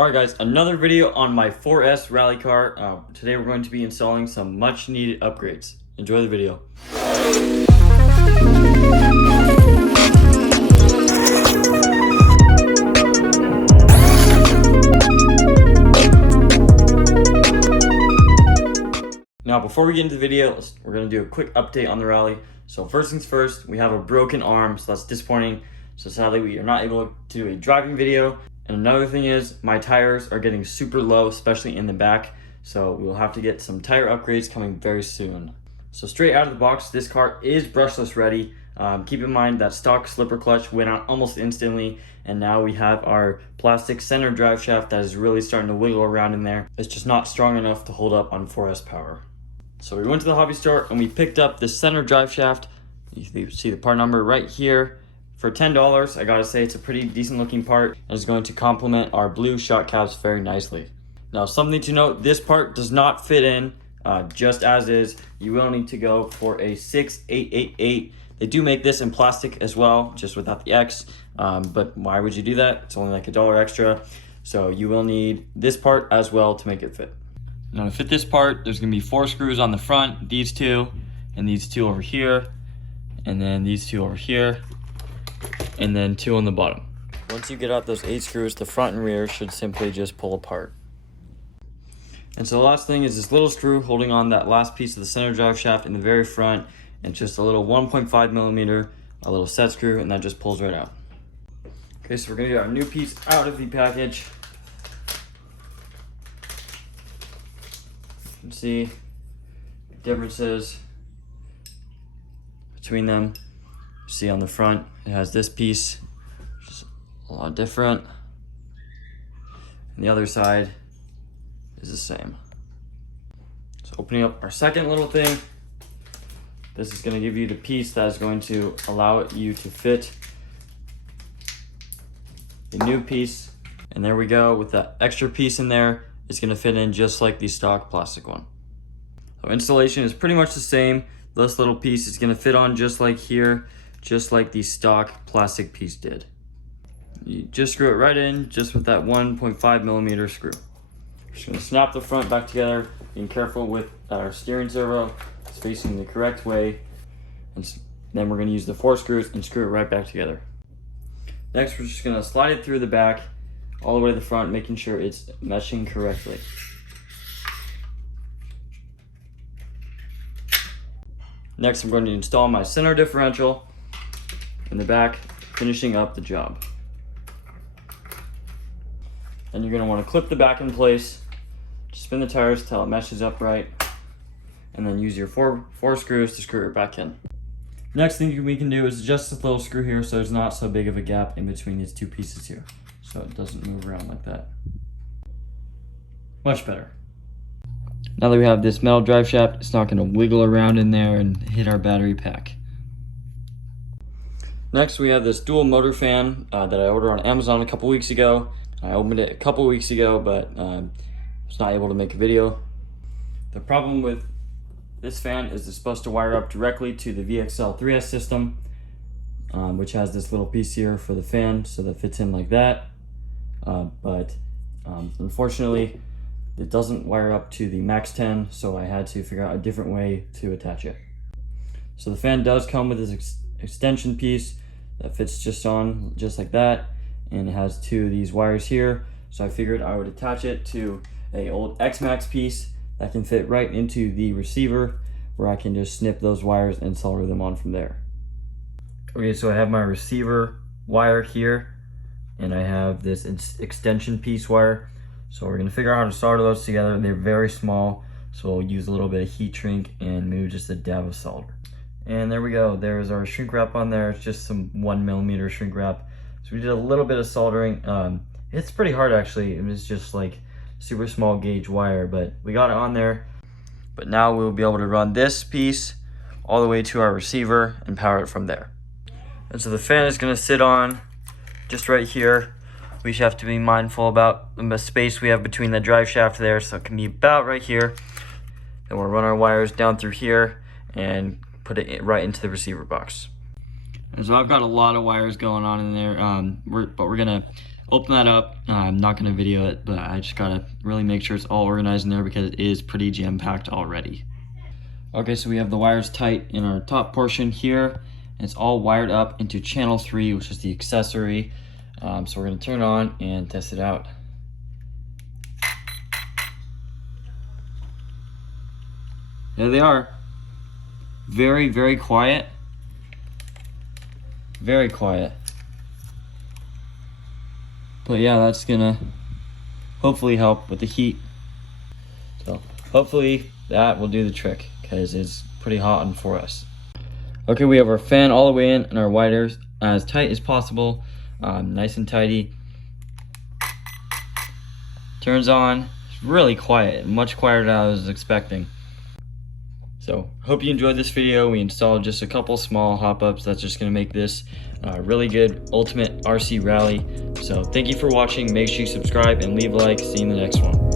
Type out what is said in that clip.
Alright guys, another video on my 4S rally car. Today we're going to be installing some much needed upgrades. Enjoy the video. Now before we get into the video, we're going to do a quick update on the rally. So first things first, we have a broken arm, so that's disappointing. So sadly we are not able to do a driving video. And another thing is, my tires are getting super low, especially in the back. So we'll have to get some tire upgrades coming very soon. So straight out of the box, this car is brushless ready. Keep in mind that stock slipper clutch went out almost instantly. And now we have our plastic center drive shaft that is really starting to wiggle around in there. It's just not strong enough to hold up on 4S power. So we went to the hobby store and we picked up this center drive shaft. You see the part number right here. For $10, I gotta say it's a pretty decent looking part and is going to complement our blue shock caps very nicely. Now something to note, this part does not fit in just as is. You will need to go for a 6888. They do make this in plastic as well, just without the X. But why would you do that? It's only like $1 extra. So you will need this part as well to make it fit. Now to fit this part, there's gonna be 4 screws on the front, these 2, and these 2 over here, and then these 2 over here, and then 2 on the bottom. Once you get out those 8 screws, the front and rear should simply just pull apart. And so the last thing is this little screw holding on that last piece of the center drive shaft in the very front, and just a little 1.5 millimeter, a little set screw, and that just pulls right out. Okay, so we're gonna get our new piece out of the package. You can see differences between them. See on the front, it has this piece, which is a lot different. And the other side is the same. So opening up our second little thing, this is going to give you the piece that is going to allow you to fit the new piece. And there we go, with that extra piece in there, it's going to fit in just like the stock plastic one. So installation is pretty much the same. This little piece is going to fit on just like here, just like the stock plastic piece did. You just screw it right in, just with that 1.5 millimeter screw. We're just gonna snap the front back together, being careful with our steering servo. It's facing the correct way. And then we're gonna use the 4 screws and screw it right back together. Next, we're just gonna slide it through the back, all the way to the front, making sure it's meshing correctly. Next, I'm going to install my center differential in the back, finishing up the job. Then you're going to want to clip the back in place, spin the tires till it meshes up right, and then use your four screws to screw it back in. Next thing we can do is adjust this little screw here so there's not so big of a gap in between these 2 pieces here, so it doesn't move around like that. Much better. Now that we have this metal drive shaft, it's not going to wiggle around in there and hit our battery pack. Next, we have this dual motor fan that I ordered on Amazon a couple weeks ago. I opened it a couple weeks ago, but was not able to make a video. The problem with this fan is it's supposed to wire up directly to the VXL 3S system, which has this little piece here for the fan, so that fits in like that. But unfortunately, it doesn't wire up to the Max 10, so I had to figure out a different way to attach it. So the fan does come with this extension piece that fits just like that, and it has 2 of these wires here, so I figured I would attach it to a old X-Max piece that can fit right into the receiver, where I can just snip those wires and solder them on from there. Okay, so I have my receiver wire here, and I have this extension piece wire, so we're going to figure out how to solder those together. They're very small, so we'll use a little bit of heat shrink and maybe just a dab of solder. And there we go, there's our shrink wrap on there. It's just some 1 millimeter shrink wrap. So we did a little bit of soldering. It's pretty hard actually. It was just like super small gauge wire, but we got it on there. But now we'll be able to run this piece all the way to our receiver and power it from there. And so the fan is gonna sit on just right here. We just have to be mindful about the space we have between the drive shaft there, so it can be about right here. Then we'll run our wires down through here and put it right into the receiver box. And so I've got a lot of wires going on in there, but we're gonna open that up. I'm not gonna video it, but I just gotta really make sure it's all organized in there because it is pretty jam-packed already. Okay, so we have the wires tight in our top portion here, and it's all wired up into channel 3, which is the accessory. So we're gonna turn it on and test it out. There they are. Very, very quiet. Very quiet. But yeah, that's gonna hopefully help with the heat. So hopefully that will do the trick, because it's pretty hot and for us. Okay, we have our fan all the way in and our wires as tight as possible, nice and tidy. Turns on, it's really quiet, much quieter than I was expecting. So hope you enjoyed this video. We installed just a couple small hop-ups that's just gonna make this a really good ultimate RC rally. So thank you for watching. Make sure you subscribe and leave a like. See you in the next one.